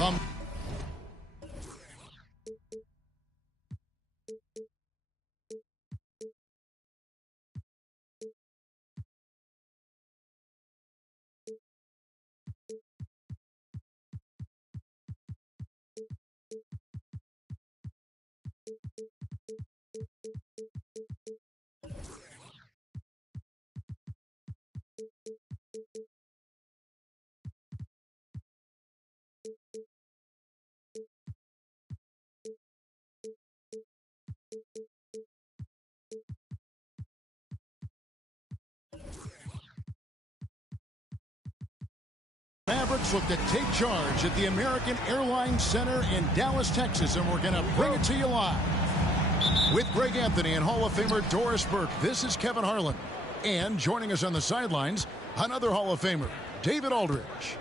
The Mavericks look to take charge at the American Airlines Center in Dallas, Texas, and we're going to bring it to you live. With Greg Anthony and Hall of Famer Doris Burke, this is Kevin Harlan. And joining us on the sidelines, another Hall of Famer, David Aldridge.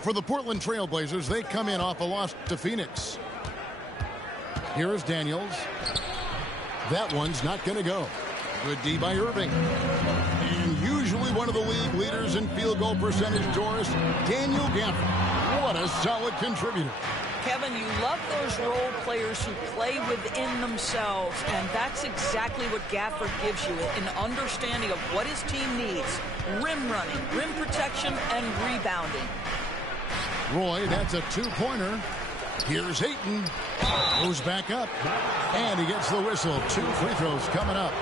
For the Portland Trail Blazers, they come in off a loss to Phoenix. Here is Daniels. That one's not going to go. Good D by Irving. And usually one of the league leaders in field goal percentage, Doris, Daniel Gafford. What a solid contributor. Kevin, you love those role players who play within themselves, and that's exactly what Gafford gives you, an understanding of what his team needs. Rim running, rim protection, and rebounding. Roy, that's a two-pointer. Here's Ayton. Goes back up. And he gets the whistle. 2 free throws coming up.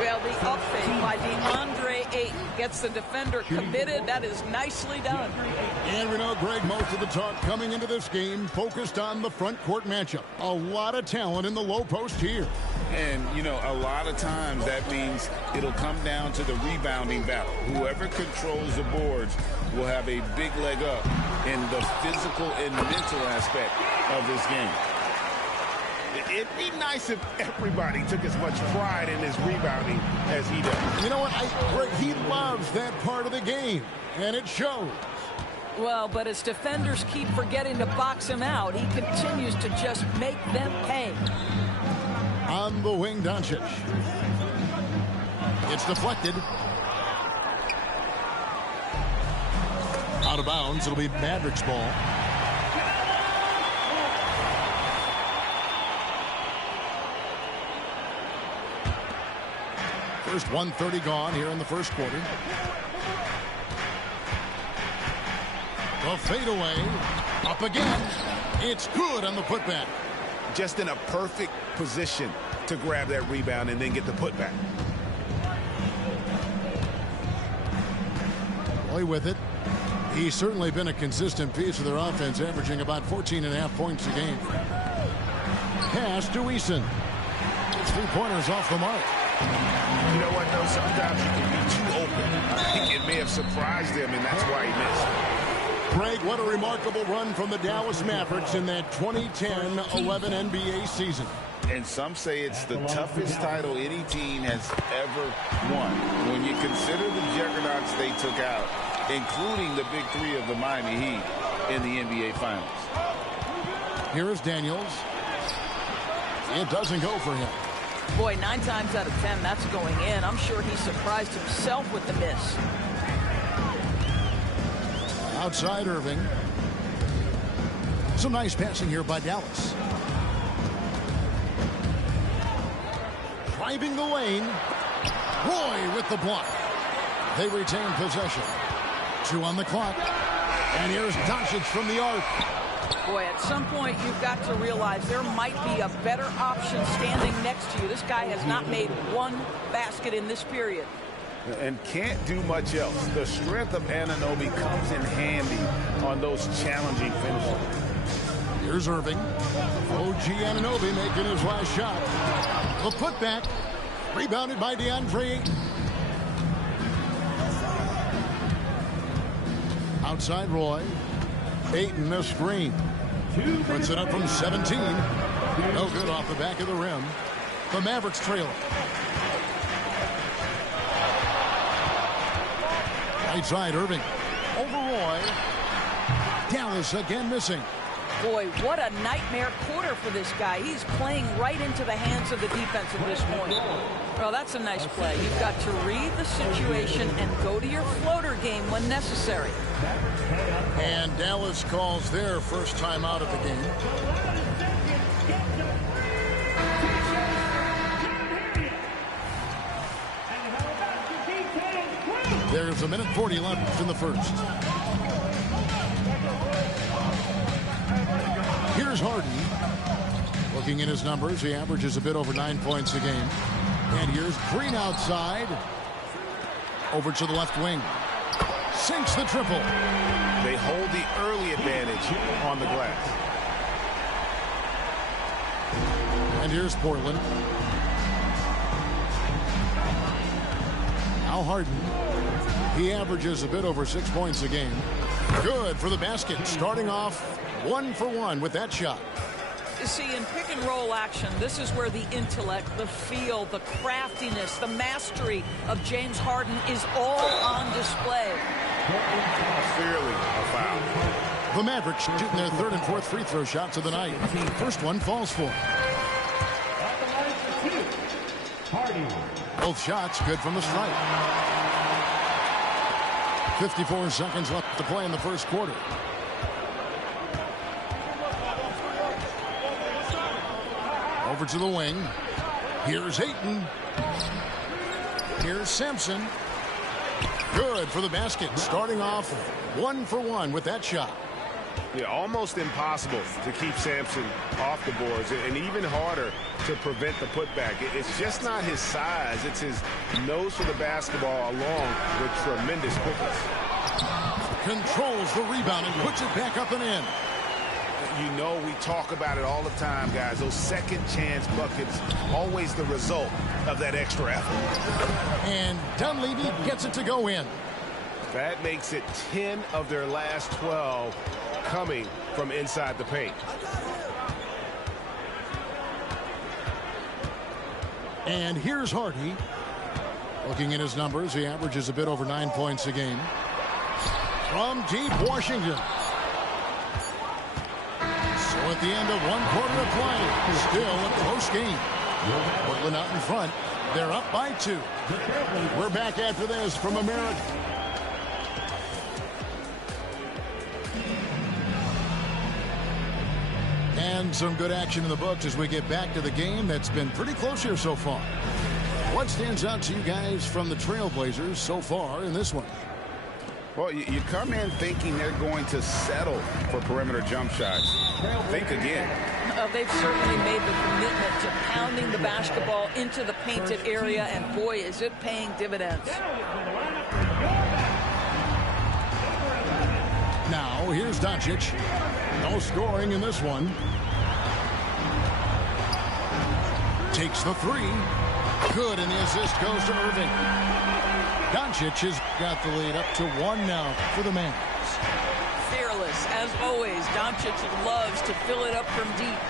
Well, the up fake by DeAndre Ayton gets the defender committed. That is nicely done. And we know, Greg, most of the talk coming into this game focused on the front court matchup. A lot of talent in the low post here. And, you know, a lot of times that means it'll come down to the rebounding battle. Whoever controls the boards will have a big leg up in the physical and mental aspect of this game. It'd be nice if everybody took as much pride in his rebounding as he does. You know what? Greg, he loves that part of the game, and it shows. Well, but as defenders keep forgetting to box him out, he continues to just make them pay. On the wing, Doncic. It's deflected. Out of bounds. It'll be Mavericks ball. First 1:30 gone here in the first quarter. The fadeaway. Up again. It's good on the putback. Just in a perfect position to grab that rebound and then get the putback. Play with it. He's certainly been a consistent piece of their offense, averaging about 14.5 points a game. Pass to Eason. 3-pointers off the mark. You know what, though? Sometimes you can be too open. I think it may have surprised him, and that's why he missed. Greg, what a remarkable run from the Dallas Mavericks in that 2010-11 NBA season. And some say it's the toughest title any team has ever won. When you consider the juggernauts they took out, including the big three of the Miami Heat in the NBA Finals. Here is Daniels. It doesn't go for him. Boy, 9 times out of 10, that's going in. I'm sure he surprised himself with the miss. Outside Irving. Some nice passing here by Dallas. Driving the lane. Roy with the block. They retain possession. 2 on the clock. And here's Doncic from the arc. Boy, at some point, you've got to realize there might be a better option standing next to you. This guy has not made one basket in this period. And can't do much else. The strength of Anunoby comes in handy on those challenging finishes. Here's Irving. OG Anunoby making his last shot. The putback. Rebounded by DeAndre Ayton. Outside Roy. Ayton, a screen. Puts it up from 17. No good off the back of the rim. The Mavericks trail. Right side, Irving. Over Roy. Dallas again missing. Boy, what a nightmare quarter for this guy. He's playing right into the hands of the defense at this point. Well, that's a nice play. You've got to read the situation and go to your floater game when necessary. And Dallas calls their first time out of the game. There's a minute 40 left in the first. Here's Harden. Looking at his numbers, he averages a bit over 9 points a game. And here's Green outside. Over to the left wing. Sinks the triple. They hold the early advantage on the glass. And here's Portland. Now Harden. He averages a bit over 6 points a game. Good for the basket. Starting off 1 for 1 with that shot. You see, in pick and roll action, this is where the intellect, the feel, the craftiness, the mastery of James Harden is all on display. Clearly a foul. The Mavericks shooting their third and fourth free throw shots of the night. First one falls for. Both shots good from the stripe. 54 seconds left to play in the first quarter. Over to the wing. Here's Ayton. Here's Sampson. Good for the basket. Starting off 1 for 1 with that shot. Yeah, almost impossible to keep Sampson off the boards, and even harder to prevent the putback. It's just not his size. It's his nose for the basketball along with tremendous quickness. Controls the rebound and puts it back up and in. You know, we talk about it all the time, guys. Those second chance buckets, always the result of that extra effort. And Dunleavy gets it to go in. That makes it 10 of their last 12 coming from inside the paint. And here's Hardy. Looking at his numbers, he averages a bit over 9 points a game. From deep Washington. So at the end of 1 quarter of play, still a close game. Portland out in front. They're up by 2. We're back after this from America. And some good action in the books as we get back to the game that's been pretty close here so far. What stands out to you guys from the Trailblazers so far in this one? Well, you come in thinking they're going to settle for perimeter jump shots. Think again. They've certainly made the commitment to pounding the basketball into the painted area, and boy, is it paying dividends. Now, here's Doncic. No scoring in this one. Takes the 3. Good, and the assist goes to Irving. Doncic has got the lead up to 1 now for the Mavs. Fearless, as always. Doncic loves to fill it up from deep.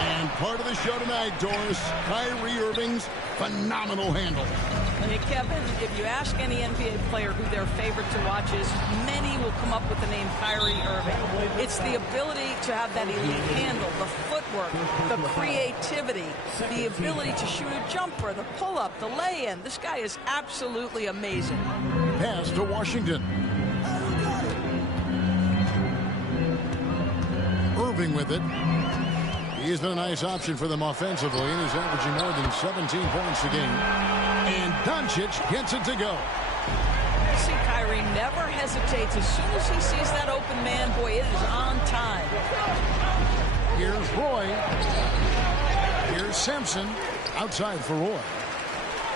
And part of the show tonight, Doris, Kyrie Irving's phenomenal handle. Hey, Kevin, if you ask any NBA player who their favorite to watch is, many will come up with the name Kyrie Irving. It's the ability to have that elite handle, the footwork, the creativity, the ability to shoot a jumper, the pull-up, the lay-in. This guy is absolutely amazing. Pass to Washington. Irving with it. He's been a nice option for them offensively, and he's averaging more than 17 points a game. And Doncic gets it to go. See, Kyrie never hesitates. As soon as he sees that open man, boy, it is on time. Here's Roy. Here's Sampson. Outside for Roy.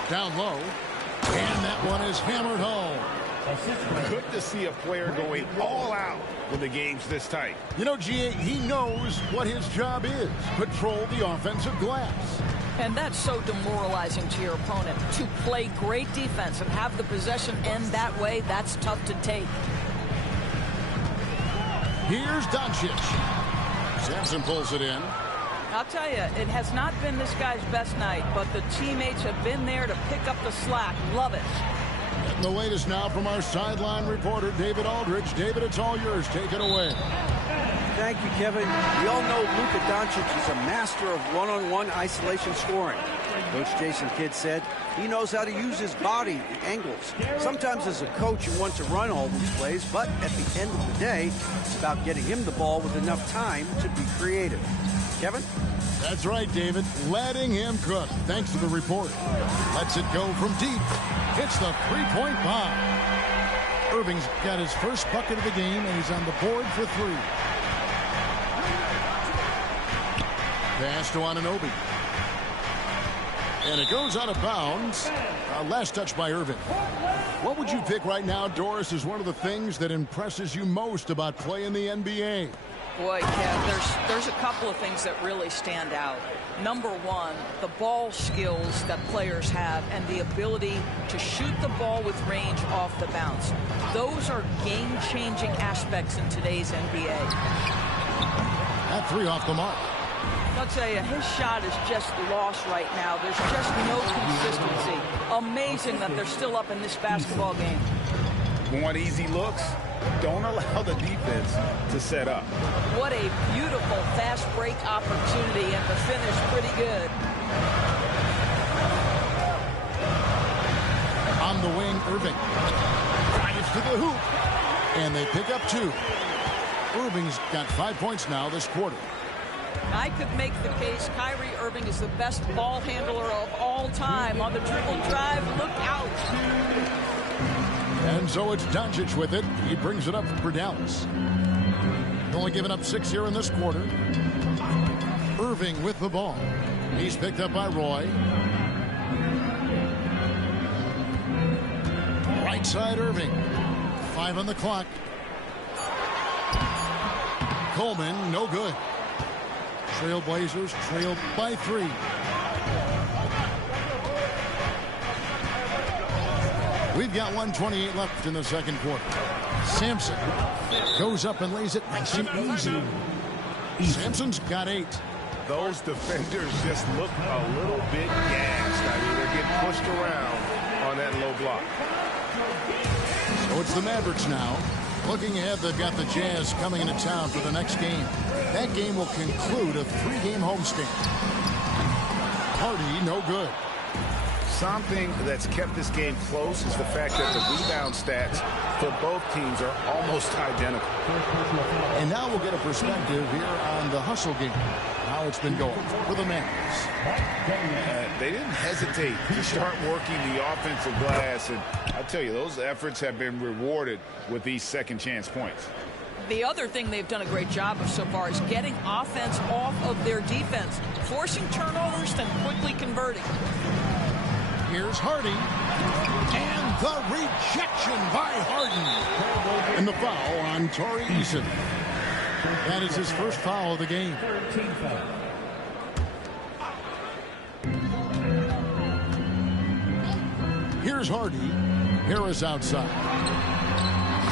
Down low. And that one is hammered home. Good to see a player going all out when the game's this tight. You know, G.A., he knows what his job is. Control the offensive glass. And that's so demoralizing to your opponent. To play great defense and have the possession end that way, that's tough to take. Here's Doncic. Sampson pulls it in. I'll tell you, it has not been this guy's best night, but the teammates have been there to pick up the slack. Love it. And the latest now from our sideline reporter, David Aldridge. David, it's all yours. Take it away. Thank you, Kevin. We all know Luka Doncic is a master of one-on-one isolation scoring. Coach Jason Kidd said he knows how to use his body and angles. Sometimes as a coach, you want to run all these plays, but at the end of the day, it's about getting him the ball with enough time to be creative. Kevin? That's right, David. Letting him cook. Thanks to the report. Lets it go from deep. It's the three-point bomb. Irving's got his first bucket of the game, and he's on the board for three. Pass to Anunoby. And it goes out of bounds. Last touch by Irving. What would you pick right now, Doris, is one of the things that impresses you most about playing the NBA? Boy, Kev, there's a couple of things that really stand out. Number one, the ball skills that players have and the ability to shoot the ball with range off the bounce. Those are game-changing aspects in today's NBA. That three off the mark. I'll tell you, his shot is just lost right now. There's just no consistency. Amazing that they're still up in this basketball game. Want easy looks? Don't allow the defense to set up. What a beautiful fast break opportunity, and the finish pretty good. On the wing, Irving. Drives to the hoop. And they pick up two. Irving's got 5 points now this quarter. I could make the case Kyrie Irving is the best ball handler of all time. On the dribble drive, look out. And so it's Doncic with it. He brings it up for Dallas. Only giving up 6 here in this quarter. Irving with the ball. He's picked up by Roy. Right side Irving. 5 on the clock. Coleman, no good. Trailblazers trailed by 3. We've got 1:28 left in the second quarter. Sampson goes up and lays it nice and easy. Sampson's got 8. Those defenders just look a little bit gassed. I mean, they're getting pushed around on that low block. So it's the Mavericks now. Looking ahead, they've got the Jazz coming into town for the next game. That game will conclude a 3-game homestand. Hardy, no good. Something that's kept this game close is the fact that the rebound stats for both teams are almost identical. And now we'll get a perspective here on the hustle game. How it's been going for the Mavericks. They didn't hesitate to start working the offensive glass, and I'll tell you, those efforts have been rewarded with these second chance points. The other thing they've done a great job of so far is getting offense off of their defense, forcing turnovers, then quickly converting. Here's Hardy. And the rejection by Harden. And the foul on Torrey Eason. That is his first foul of the game. Here's Hardy. Harris outside.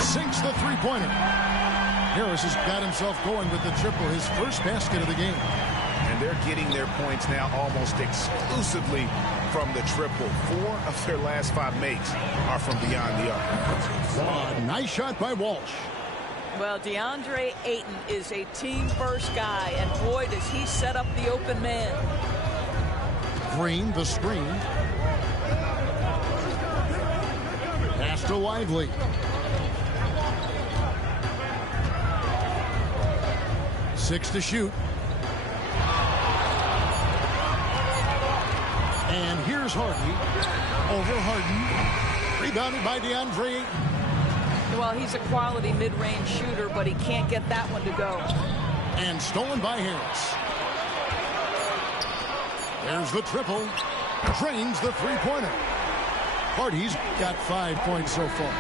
Sinks the three-pointer. Harris has got himself going with the triple, his first basket of the game. And they're getting their points now almost exclusively from the triple. 4 of their last 5 makes are from beyond the arc. Nice shot by Walsh. Well, DeAndre Ayton is a team-first guy, and boy, does he set up the open man. Green, the screen. Pass to Lively. Six to shoot. And here's Hardy. Over Harden. Rebounded by DeAndre Ayton. Well, he's a quality mid-range shooter, but he can't get that one to go. And stolen by Harris. There's the triple. Drains the three-pointer. Hardy's got 5 points so far.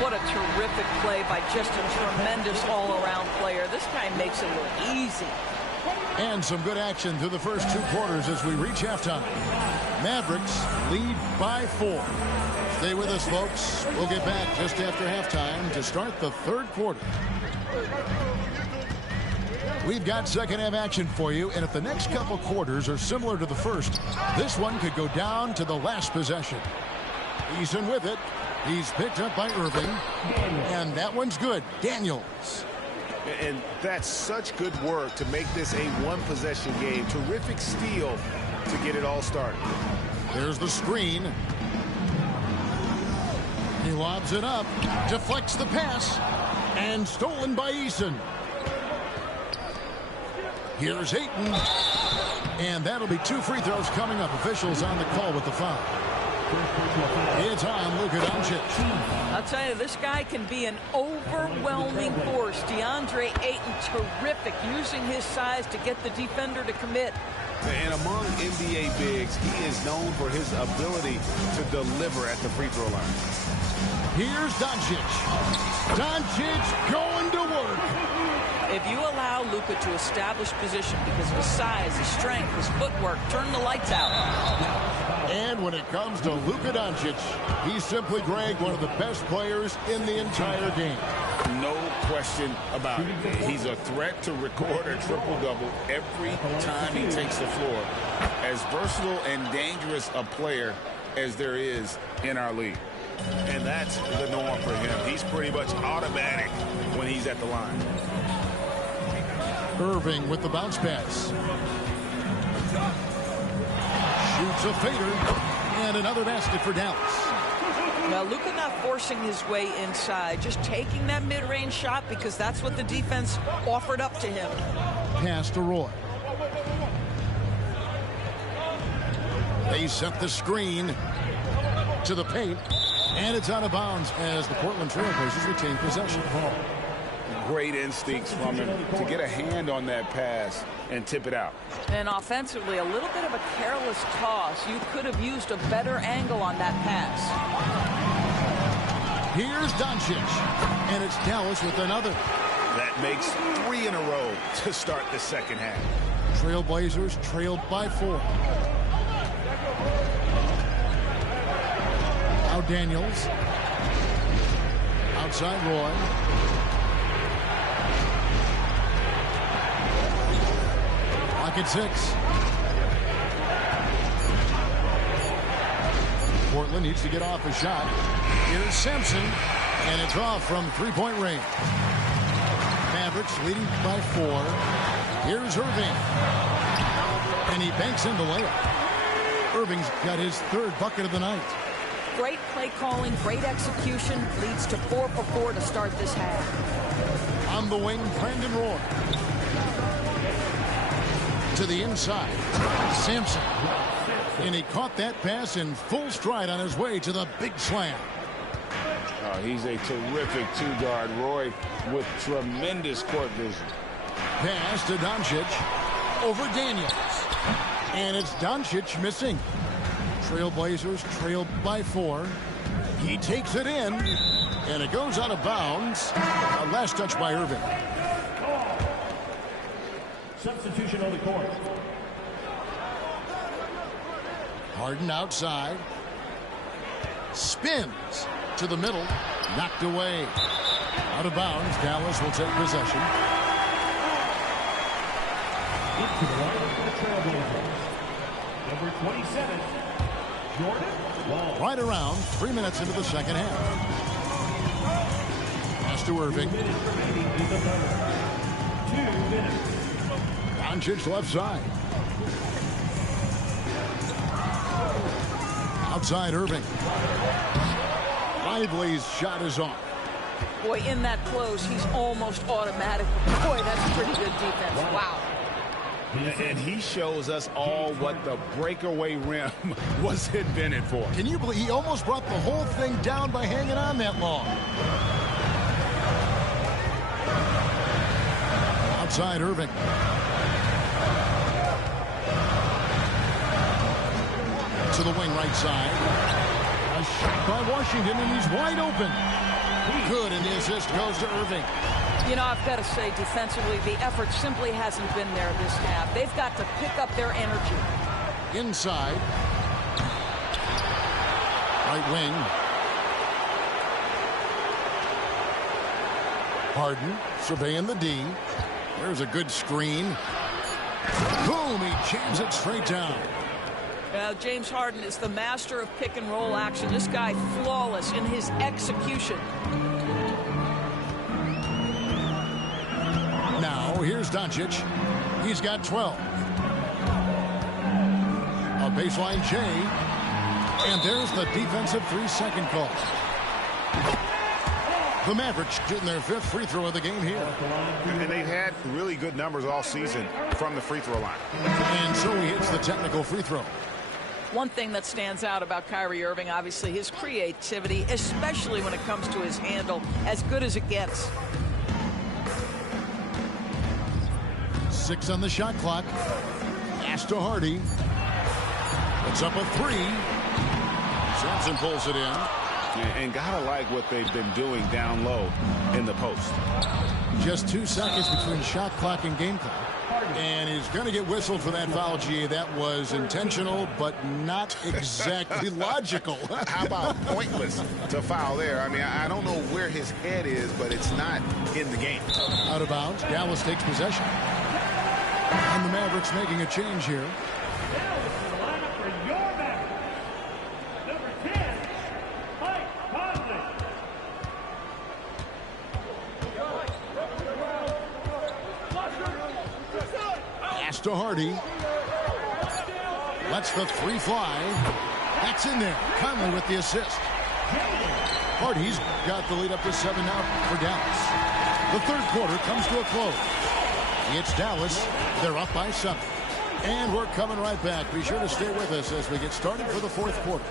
What a terrific play by just a tremendous all-around player. This guy makes it look easy. And some good action through the first 2 quarters as we reach halftime. Mavericks lead by 4. Stay with us, folks. We'll get back just after halftime to start the third quarter. We've got second half action for you, and if the next couple quarters are similar to the first, this one could go down to the last possession. Eason with it. He's picked up by Irving. And that one's good. Daniels. And that's such good work to make this a one-possession game. Terrific steal to get it all started. There's the screen. He lobs it up. Deflects the pass. And stolen by Eason. Here's Ayton. And that'll be 2 free throws coming up. Officials on the call with the foul. It's on Luka Doncic. I'll tell you, this guy can be an overwhelming force. DeAndre Ayton, terrific, using his size to get the defender to commit. And among NBA bigs, he is known for his ability to deliver at the free throw line. Here's Doncic. Doncic going to work. If you allow Luka to establish position because of his size, his strength, his footwork, turn the lights out. And when it comes to Luka Doncic, he's simply, Greg, one of the best players in the entire game. No question about it. He's a threat to record a triple-double every time he takes the floor. As versatile and dangerous a player as there is in our league. And that's the norm for him. He's pretty much automatic when he's at the line. Irving with the bounce pass. Shoots a fader. And another basket for Dallas. Now, Luka not forcing his way inside, just taking that mid-range shot because that's what the defense offered up to him. Pass to Roy. They set the screen to the paint. And it's out of bounds as the Portland Trail Blazers retain possession. Great instincts from him to get a hand on that pass and tip it out. And offensively, a little bit of a careless toss. You could have used a better angle on that pass. Here's Doncic. And it's Dallas with another. That makes 3 in a row to start the second half. Trailblazers trailed by 4. Now Daniels. Outside Roy. Clock at 6. Portland needs to get off a shot. Here's Simpson. And it's off from three-point range. Mavericks leading by 4. Here's Irving. And he banks in the layup. Irving's got his 3rd bucket of the night. Great play calling, great execution, leads to 4 for 4 to start this half. On the wing, Brandon Roy. To the inside, Simpson. And he caught that pass in full stride on his way to the big slam. He's a terrific 2-guard. Roy with tremendous court vision. Pass to Doncic over Daniels. And it's Doncic missing. Trailblazers trailed by 4. He takes it in, and it goes out of bounds. A last touch by Irving. Substitution on the court. Harden outside. Spins to the middle. Knocked away. Out of bounds. Dallas will take possession. Into the line for the Trailblazers. Number 27. Right around 3 minutes into the second half. Pass to Irving. 2 minutes. Doncic left side. Outside Irving. Lively's shot is off. Boy, in that close, he's almost automatic. Boy, that's pretty good defense. Wow. And he shows us all what the breakaway rim was invented for. Can you believe he almost brought the whole thing down by hanging on that long? Outside Irving. To the wing right side. A shot by Washington, and he's wide open. Good, and the assist goes to Irving. You know, I've got to say, defensively, the effort simply hasn't been there this half. They've got to pick up their energy. Inside. Right wing. Harden surveying the D. There's a good screen. Boom, he jams it straight down. James Harden is the master of pick and roll action. This guy flawless in his execution. Now here's Doncic. He's got 12. A baseline J. And there's the defensive 3-second call. The Mavericks getting their 5th free throw of the game here. And they've had really good numbers all season from the free throw line. And so he hits the technical free throw. One thing that stands out about Kyrie Irving, obviously, his creativity, especially when it comes to his handle, as good as it gets. 6 on the shot clock. Pass to Hardy. It's up a 3. Sampson pulls it in. And gotta like what they've been doing down low in the post. Just 2 seconds between shot clock and game clock. And he's going to get whistled for that foul, G. That was intentional, but not exactly logical. How about pointless to foul there? I mean, I don't know where his head is, but it's not in the game. Out of bounds. Dallas takes possession. And the Mavericks making a change here. To Hardy. Lets the 3 fly. That's in there. Conley with the assist. Hardy's got the lead up to 7 now for Dallas. The 3rd quarter comes to a close. It's Dallas. They're up by 7. And we're coming right back. Be sure to stay with us as we get started for the 4th quarter.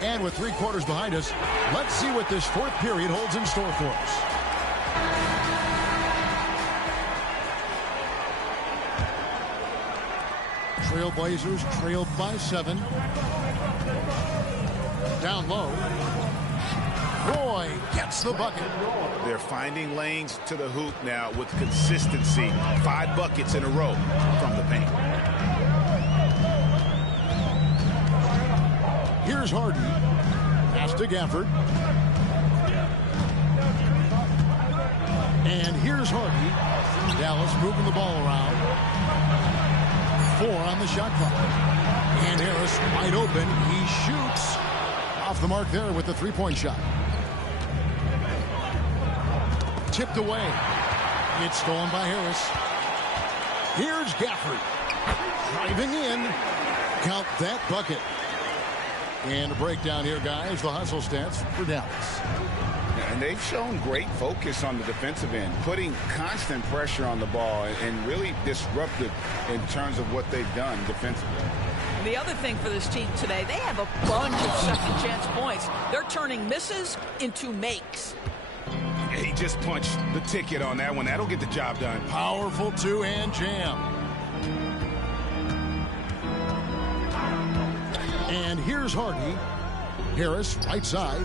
And with 3 quarters behind us, let's see what this 4th period holds in store for us. Trailblazers trailed by 7. Down low. Roy gets the bucket. They're finding lanes to the hoop now with consistency. 5 buckets in a row from the paint. Here's Harden. Pass to Gafford. And here's Hardy. Dallas moving the ball around. 4 on the shot clock. And Harris wide open. He shoots. Off the mark there with the 3-point shot. Tipped away. It's stolen by Harris. Here's Gafford. Driving in. Count that bucket. And a breakdown here, guys. The hustle stats for Dallas. And they've shown great focus on the defensive end, putting constant pressure on the ball and really disruptive in terms of what they've done defensively. The other thing for this team today, they have a bunch of second chance points. They're turning misses into makes. He just punched the ticket on that one. That'll get the job done. Powerful 2-hand jam. And here's Hardy. Harris, right side.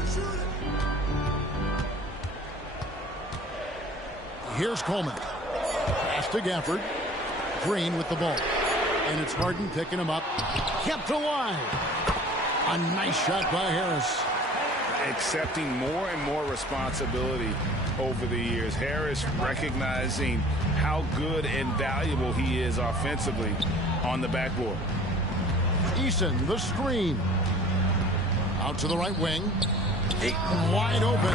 Here's Coleman. Pass to Gafford. Green with the ball. And it's Harden picking him up. Kept alive. A nice shot by Harris. Accepting more and more responsibility over the years. Harris recognizing how good and valuable he is offensively on the backboard. Eason, the screen. Out to the right wing. Ayton wide open.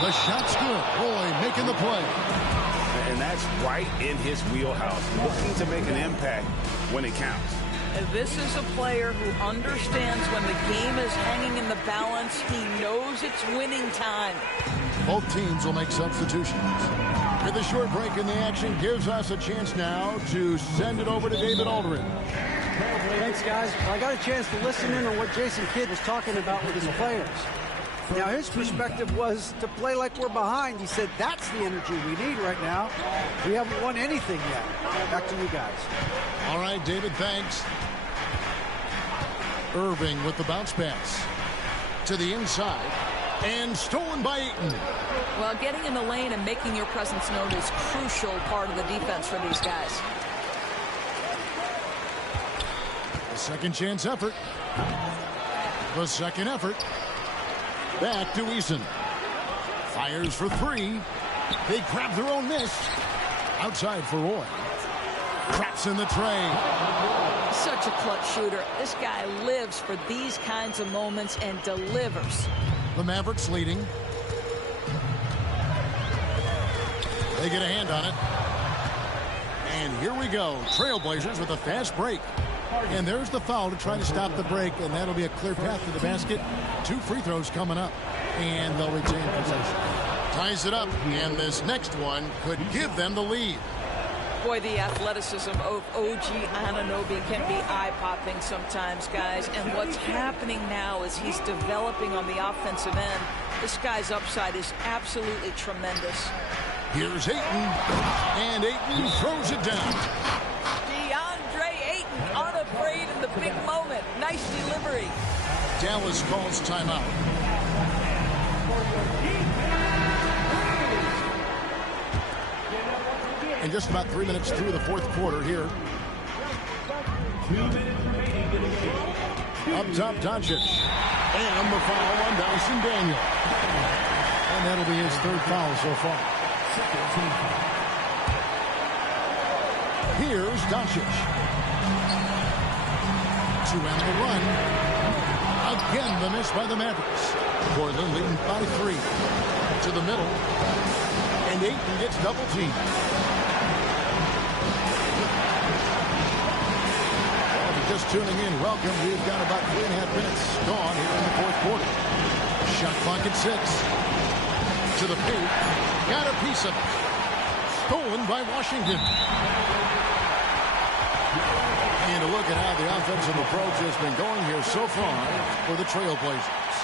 The shot's good. Roy making the play. And that's right in his wheelhouse. Looking to make an impact when it counts. This is a player who understands when the game is hanging in the balance. He knows it's winning time. Both teams will make substitutions. With a short break in the action, gives us a chance now to send it over to David Aldridge. Thanks, guys. I got a chance to listen in on what Jason Kidd was talking about with his players. Now, his perspective was to play like we're behind. He said, that's the energy we need right now. We haven't won anything yet. Back to you guys. All right, David, thanks. Irving with the bounce pass. To the inside. And stolen by Ayton. Well, getting in the lane and making your presence known is a crucial part of the defense for these guys. A second chance effort. The second effort. Back to Eason. Fires for 3. They grab their own miss. Outside for Roy. Traps in the tray. Such a clutch shooter. This guy lives for these kinds of moments and delivers. The Mavericks leading. They get a hand on it. And here we go. Trailblazers with a fast break. And there's the foul to try to stop the break, and that'll be a clear path to the basket. 2 free throws coming up, and they'll retain possession. Ties it up, and this next one could give them the lead. Boy, the athleticism of OG Anunoby can be eye-popping sometimes, guys. And what's happening now is he's developing on the offensive end. This guy's upside is absolutely tremendous. Here's Ayton, and Ayton throws it down. DeAndre Ayton unafraid in the big moment. Nice delivery. Dallas calls timeout. And just about 3 minutes through the fourth quarter here. 2 minutes remaining. Up top, Doncic. And the foul on Dyson Daniel. And that'll be his 3rd foul so far. Here's Doncic. To end the run. Again, the miss by the Mavericks. Portland leading by 3. To the middle. And Ayton gets double teamed. Just tuning in, welcome. We've got about 3.5 minutes gone here in the fourth quarter. Shot clock at 6. To the paint. Got a piece of it. Stolen by Washington. And a look at how the offensive approach has been going here so far for the Trailblazers.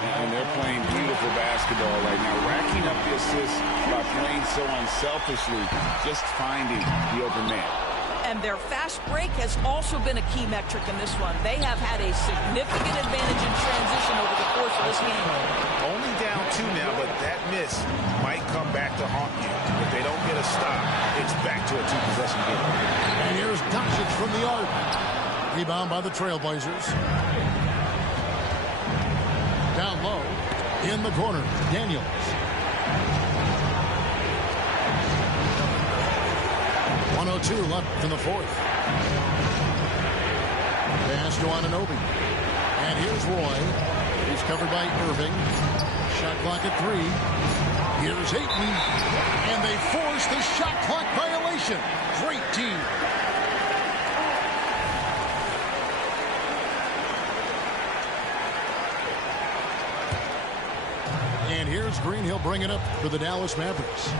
And they're playing beautiful basketball right now, racking up the assists by playing so unselfishly, just finding the open man. And their fast break has also been a key metric in this one. They have had a significant advantage in transition over the course of this game. Only down 2 now, but that miss might come back to haunt you. If they don't get a stop, it's back to a 2-possession game. And here's Doncic from the arc. Rebound by the Trailblazers. Down low. In the corner. Daniels. .102 left in the fourth. Pass to Anunoby. And here's Roy. He's covered by Irving. Shot clock at 3. Here's Ayton. And they force the shot clock violation. Great team. And here's Green. He'll bring it up for the Dallas Mavericks.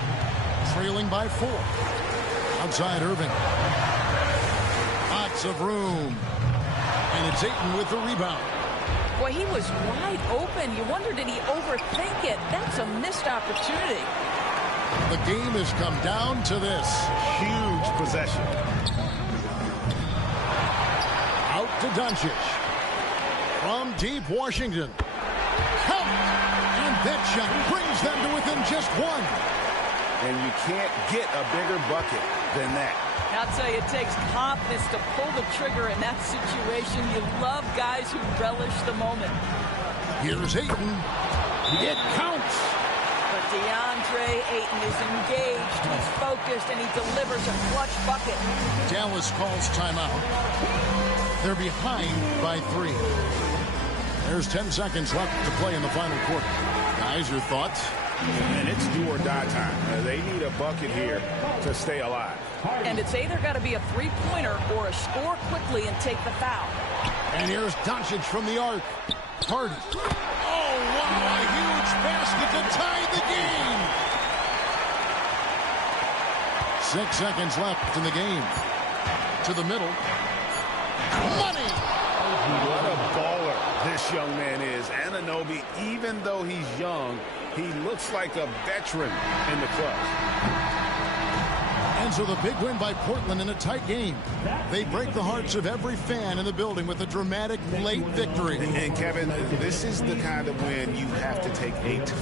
Trailing by 4. Outside Irving. Lots of room. And it's Ayton with the rebound. Boy, he was wide open. You wonder, did he overthink it? That's a missed opportunity. The game has come down to this. Huge possession. Out to Doncic. From deep Washington. Count! And that shot brings them to within just 1. And you can't get a bigger bucket than that. I'll tell you, it takes confidence to pull the trigger in that situation. You love guys who relish the moment. Here's Ayton. It counts. But DeAndre Ayton is engaged, he's focused, and he delivers a clutch bucket. Dallas calls timeout. They're behind by 3. There's 10 seconds left to play in the final quarter. Guys, your thoughts? And it's do or die time. They need a bucket here to stay alive. And it's either got to be a three-pointer or a score quickly and take the foul. And here's Doncic from the arc. Harden. Oh, wow, a huge basket to tie the game. 6 seconds left in the game. To the middle. Money! What a baller this young man is. Anunoby, even though he's young, he looks like a veteran in the clutch. And so the big win by Portland in a tight game. They break the hearts of every fan in the building with a dramatic late victory. And Kevin, this is the kind of win you have to take 8.